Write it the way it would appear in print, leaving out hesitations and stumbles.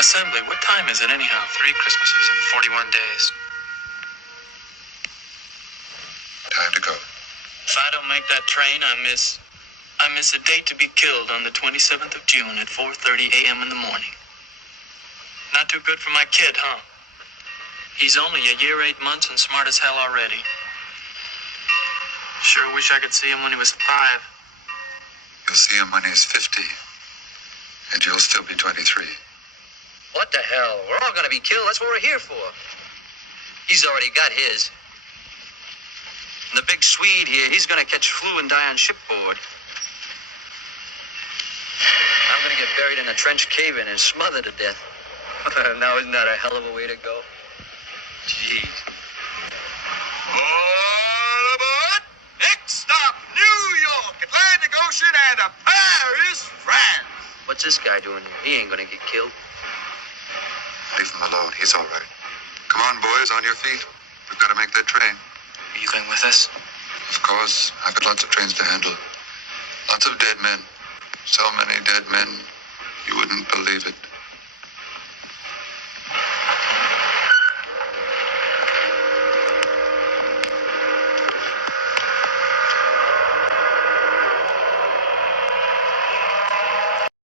Assembly, what time is it anyhow? 3 Christmases and 41 days. Time to go. If I don't make that train, I miss a date to be killed on the 27th of June at 4:30 a.m. in the morning. Not too good for my kid, huh? He's only a year, 8 months, and smart as hell already. Sure wish I could see him when he was 5. You'll see him when he's 50. And you'll still be 23. What the hell? We're all gonna be killed. That's what we're here for. He's already got his. And the big Swede here, he's gonna catch flu and die on shipboard. I'm gonna get buried in a trench cave-in and smothered to death. Now isn't that a hell of a way to go? Jeez. All aboard! Next stop, New York, Atlantic Ocean, and Paris, France. What's this guy doing here? He ain't gonna get killed. Leave him alone. He's all right. Come on, boys, on your feet. We've got to make that train. Are you going with us? Of course. I've got lots of trains to handle. Lots of dead men. So many dead men, you wouldn't believe it.